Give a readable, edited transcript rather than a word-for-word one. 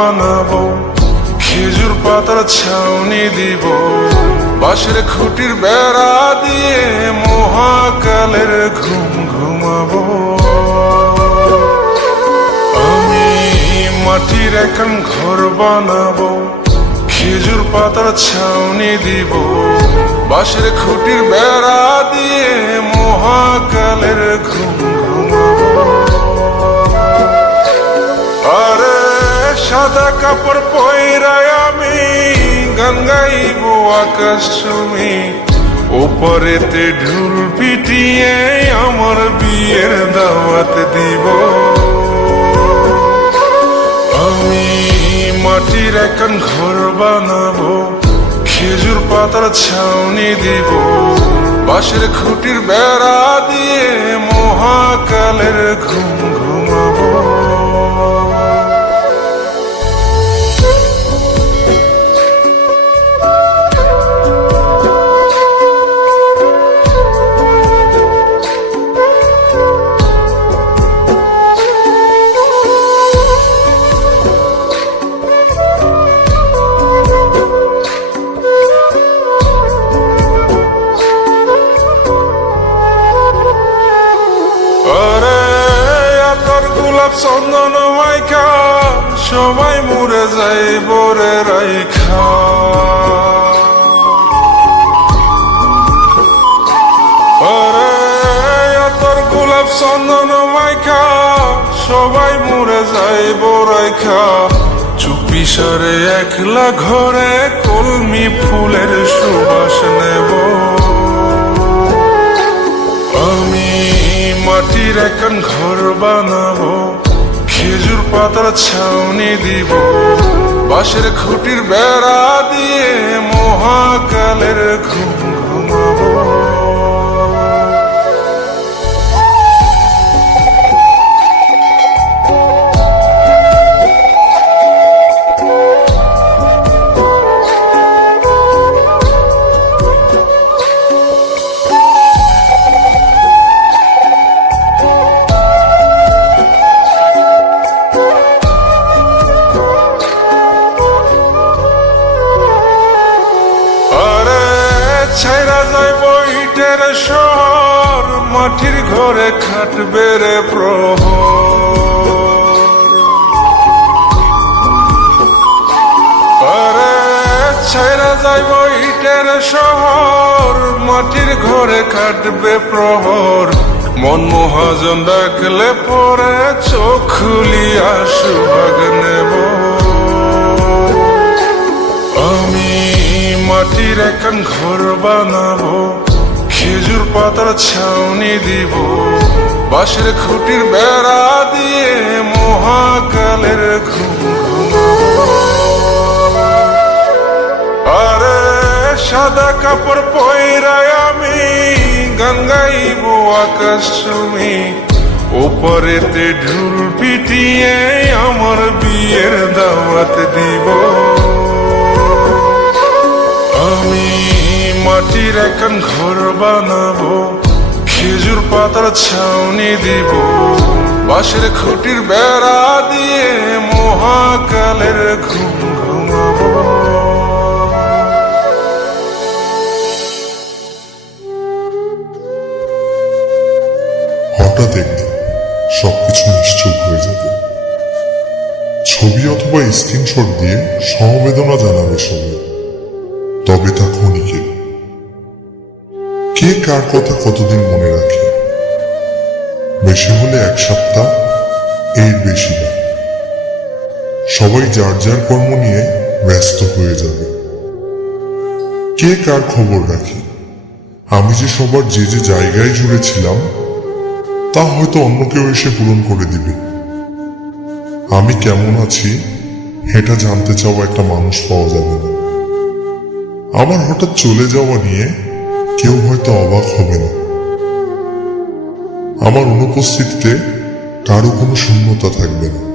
বানাবো, খেজুর পাতার ছাউনি দিব, বাঁশের খুঁটির বেড়া দিয়ে মহাকালের ঘুম ঘুমাবো। আমি মাটির এখন ঘর বানাবো, খেজুর পাতার ছাউনি দিব, বাঁশের খুঁটির বেড়া দিয়ে মহাকালের ঘুম ঘুমাবো। আরে সাদা কাপড় পয়রায় আমি গান গাইব আকাশ চুমি, ওপরেতে ঢুল পিটিয়ে আমার বিয়ের দাওয়াত দিব। আমি মাটির এখন ঘর বানাবো, খেজুর পাতার ছাউনি দিব, বাঁশের খুঁটির বেড়া দিয়ে মহাকালের ঘুম ঘুমাবো। চন্দন মাইখা সবাই মরে যাই বরে রাইখা, আরে তোর গোলাপ চন্দন মাইখা সবাই মরে যাই বরাইখা, চুপি সরে একলা ঘরে কলমি ফুলের সুবাস নেব। আমি মাটির এখন ঘর বানাবো, খেজুর পাতার ছাউনি দিব, বাঁশের খুঁটির বেড়া দিয়ে মহাকালের ঘুম ঘুমাবো। ছাইরা যাইব ইটের শহর, মাটির ঘরে খাটবে রে প্রহর। আরে ছাইরা যাইব ইটের শহর, মাটির ঘরে খাটবে প্রহর। মন মহাজন ডাকলে পরে চোখ খুলিয়া সুভাগ নেব। আমি মাটির এখন ঘর বানাবো, খেজুর পাতার ছাউনি দিব, বাঁশের খুঁটির বেড়া দিয়ে মহাকালের ঘুম ঘুমাবো। আরে সাদা কাপড় পয়রায় আমি গান গাইব আকাশ চুমি, ওপরেতে ঢুল পিটিয়ে আমার বিয়ের দাওয়াত দিব। আমি মাটির এখন ঘর বানাবো, খেজুর পাতার ছাউনি দিব, বাঁশের খুঁটির বেড়া দিয়ে মহাকালের ঘুম ঘুমাবো। হঠাৎ একদিন সবকিছু নিশ্চুপ হয়ে যাবে। ছবি অথবা স্ক্রিনশট দিয়ে সমবেদনা জানাবে সবাই, তবে তা ক্ষণিকের। কে কার কথা কতদিন মনে রাখে? বেশি হলে এক সপ্তাহ, এর বেশি না। সবাই যার যার কর্ম নিয়ে ব্যস্ত হয়ে যাবে। কে কার খবর রাখে? আমি যে সবার যে যে জায়গায় জুড়ে ছিলাম তা হয়তো অন্য কেউ এসে পূরণ করে দিবে। আমি কেমন আছি এটা জানতে চাওয়া একটা মানুষ পাওয়া যাবে না। আমার হঠাৎ চলে যাওয়া নিয়ে কেউ হয়তো অবাক হবে না। আমার অনুপস্থিতিতে কারো কোনো শূন্যতা থাকবে না।